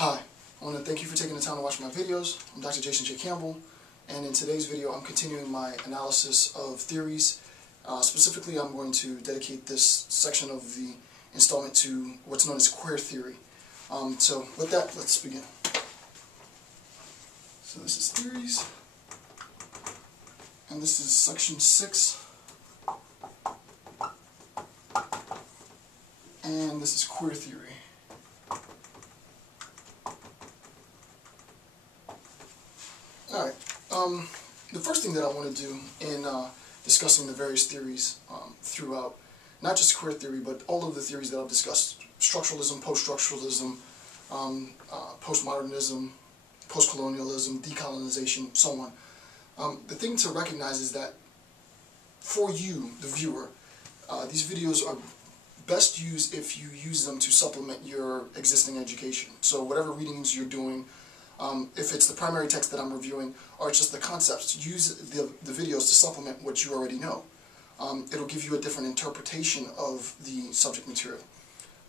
Hi, I want to thank you for taking the time to watch my videos. I'm Dr. Jason J. Campbell, and in today's video I'm continuing my analysis of theories. Specifically, I'm going to dedicate this section of the installment to what's known as queer theory. So with that, let's begin. So this is theories, and this is section 6, and this is queer theory. Alright, the first thing that I want to do in discussing the various theories throughout, not just queer theory, but all of the theories that I've discussed, structuralism, post-structuralism, postmodernism, post-colonialism, decolonization, so on. The thing to recognize is that for you, the viewer, these videos are best used if you use them to supplement your existing education. So whatever readings you're doing, if it's the primary text that I'm reviewing, or it's just the concepts, use the videos to supplement what you already know. It'll give you a different interpretation of the subject material.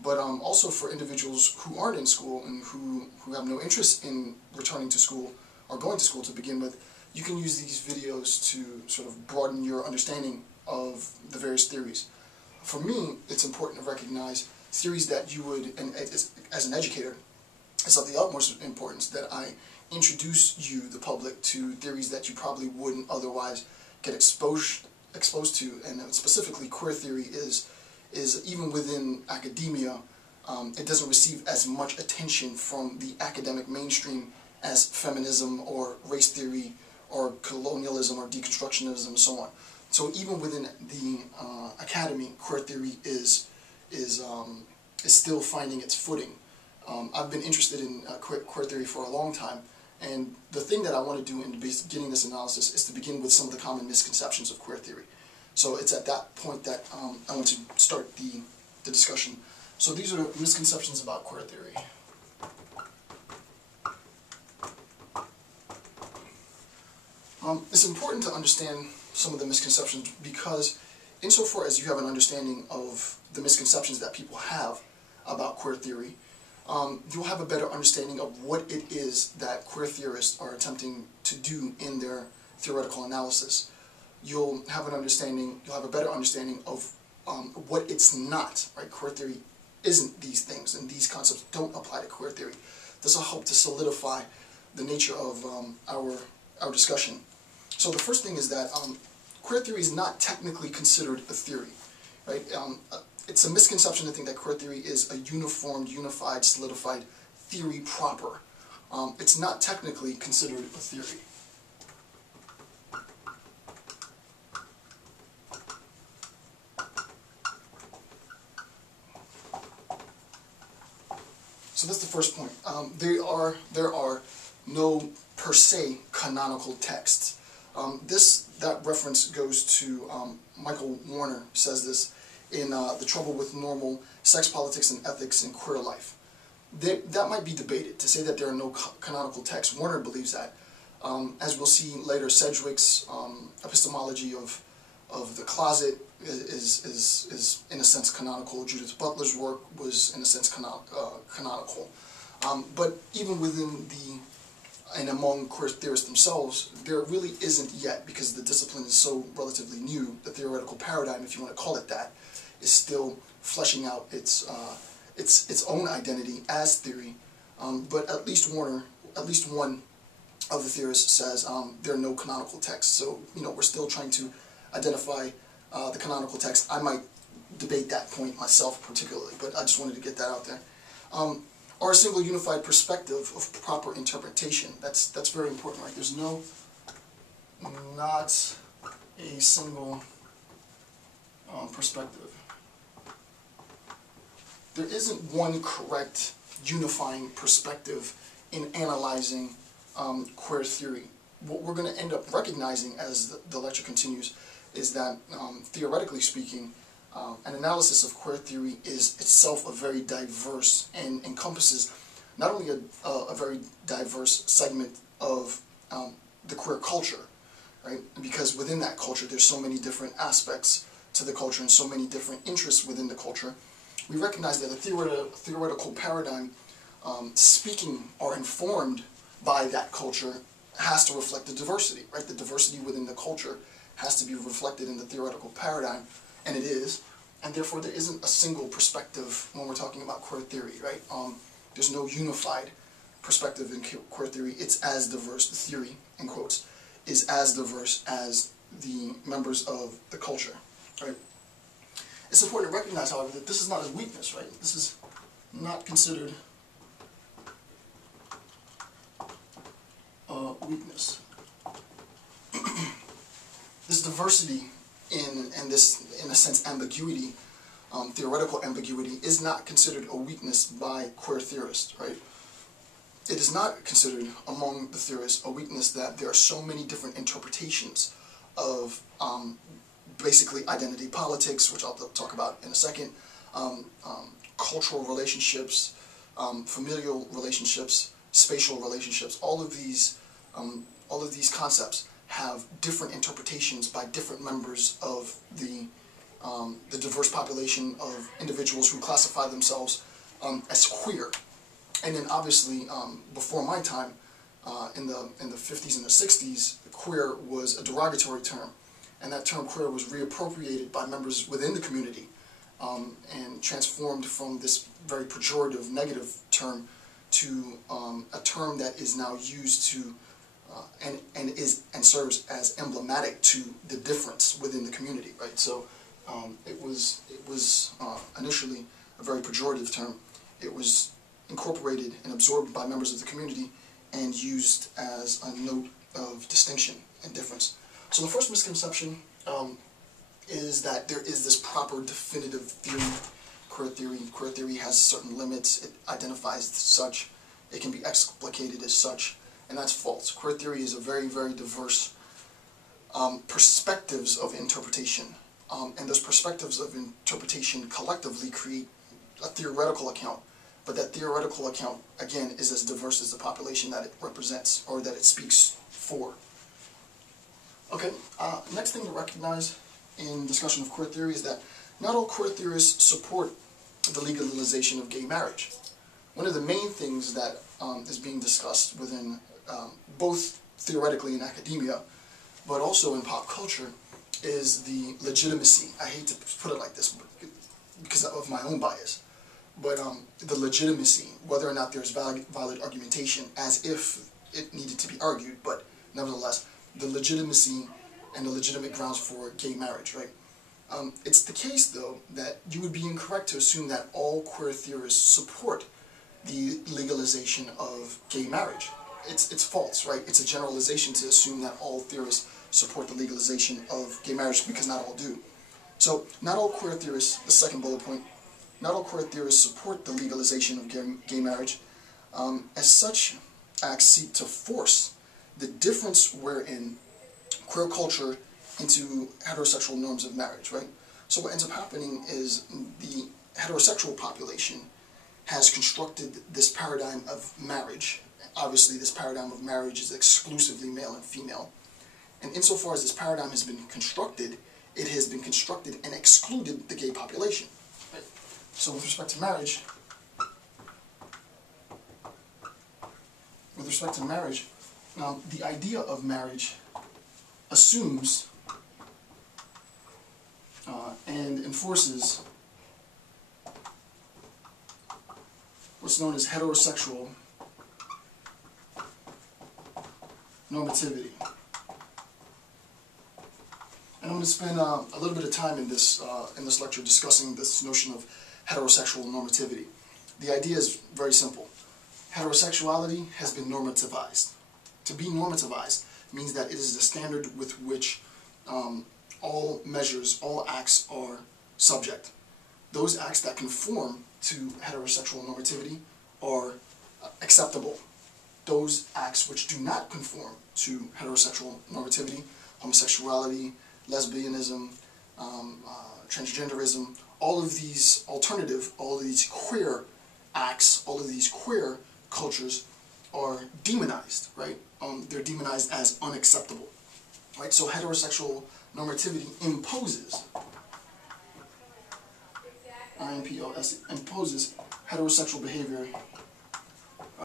But also for individuals who aren't in school and who have no interest in returning to school or going to school to begin with, you can use these videos to sort of broaden your understanding of the various theories. For me, it's important to recognize theories that you would, and as an educator, it's of the utmost importance that I introduce you, the public, to theories that you probably wouldn't otherwise get exposed to, and specifically queer theory is even within academia, it doesn't receive as much attention from the academic mainstream as feminism or race theory or colonialism or deconstructionism and so on. So even within the academy, queer theory is still finding its footing. I've been interested in queer theory for a long time, and the thing that I want to do in beginning this analysis is to begin with some of the common misconceptions of queer theory. So it's at that point that I want to start the discussion. So these are misconceptions about queer theory. It's important to understand some of the misconceptions because insofar as you have an understanding of the misconceptions that people have about queer theory, you'll have a better understanding of what it is that queer theorists are attempting to do in their theoretical analysis. You'll have a better understanding of what it's not, right? Queer theory isn't these things, and these concepts don't apply to queer theory. This will help to solidify the nature of our discussion. So the first thing is that queer theory is not technically considered a theory, right? It's a misconception to think that queer theory is a uniformed, unified, solidified theory proper. It's not technically considered a theory. So that's the first point. There are no per se canonical texts. That reference goes to Michael Warner says this in The Trouble with Normal Sex, Politics, and Ethics in Queer Life. That might be debated, to say that there are no canonical texts. Warner believes that. As we'll see later, Sedgwick's epistemology of the closet is in a sense canonical. Judith Butler's work was in a sense canonical. But even within and among queer theorists themselves, there really isn't yet, because the discipline is so relatively new. The theoretical paradigm, if you want to call it that, is still fleshing out its own identity as theory. But at least one of the theorists says there are no canonical texts. So we're still trying to identify the canonical text. I might debate that point myself particularly, but I just wanted to get that out there. Or a single unified perspective of proper interpretation. That's very important, right? There's not a single perspective. There isn't one correct unifying perspective in analyzing queer theory. What we're going to end up recognizing as the lecture continues is that, theoretically speaking, an analysis of queer theory is itself a very diverse and encompasses not only a very diverse segment of the queer culture, right? Because within that culture there's so many different aspects to the culture and so many different interests within the culture. We recognize that a theoretical paradigm speaking or informed by that culture has to reflect the diversity, right? The diversity within the culture has to be reflected in the theoretical paradigm, and it is, and therefore there isn't a single perspective when we're talking about queer theory, right? There's no unified perspective in queer theory. It's as diverse, the theory, in quotes, is as diverse as the members of the culture, right? It's important to recognize, however, that this is not a weakness, right? This is not considered a weakness. This diversity and this, in a sense, ambiguity, theoretical ambiguity, is not considered a weakness by queer theorists, right? It is not considered among the theorists a weakness that there are so many different interpretations of basically identity politics, which I'll talk about in a second, cultural relationships, familial relationships, spatial relationships. All of these concepts have different interpretations by different members of the diverse population of individuals who classify themselves as queer. And then obviously, before my time, in the 50s and the 60s, queer was a derogatory term, and that term queer was reappropriated by members within the community and transformed from this very pejorative, negative term to a term that is now used to and serves as emblematic to the difference within the community, right? So it was initially a very pejorative term. It was incorporated and absorbed by members of the community and used as a note of distinction and difference. So the first misconception is that there is this proper definitive theory, queer theory. Queer theory has certain limits. It identifies as such. It can be explicated as such, and that's false. Queer theory is a very, very diverse perspectives of interpretation, and those perspectives of interpretation collectively create a theoretical account. But that theoretical account, again, is as diverse as the population that it represents or that it speaks for. Okay, next thing to recognize in discussion of queer theory is that not all queer theorists support the legalization of gay marriage. One of the main things that is being discussed within both theoretically in academia, but also in pop culture, is the legitimacy. I hate to put it like this because of my own bias. But the legitimacy, whether or not there's valid argumentation, as if it needed to be argued, but nevertheless, the legitimacy and the legitimate grounds for gay marriage, right? It's the case, though, that you would be incorrect to assume that all queer theorists support the legalization of gay marriage. It's false, right? It's a generalization to assume that all theorists support the legalization of gay marriage, because not all do. So, not all queer theorists, the second bullet point, not all queer theorists support the legalization of gay marriage. As such, acts seek to force the difference wherein queer culture into heterosexual norms of marriage, right? So what ends up happening is the heterosexual population has constructed this paradigm of marriage. Obviously, this paradigm of marriage is exclusively male and female. And insofar as this paradigm has been constructed, it has been constructed and excluded the gay population. Right? So with respect to marriage, the idea of marriage assumes and enforces what's known as heterosexual normativity. And I'm going to spend a little bit of time in this lecture discussing this notion of heterosexual normativity. The idea is very simple. Heterosexuality has been normativized. To be normativized means that it is the standard with which all measures, all acts are subject. Those acts that conform to heterosexual normativity are acceptable. Those acts which do not conform to heterosexual normativity, homosexuality, lesbianism, transgenderism, all of these all of these queer acts, all of these queer cultures are demonized, right? They're demonized as unacceptable, right? So heterosexual normativity imposes, imposes heterosexual behavior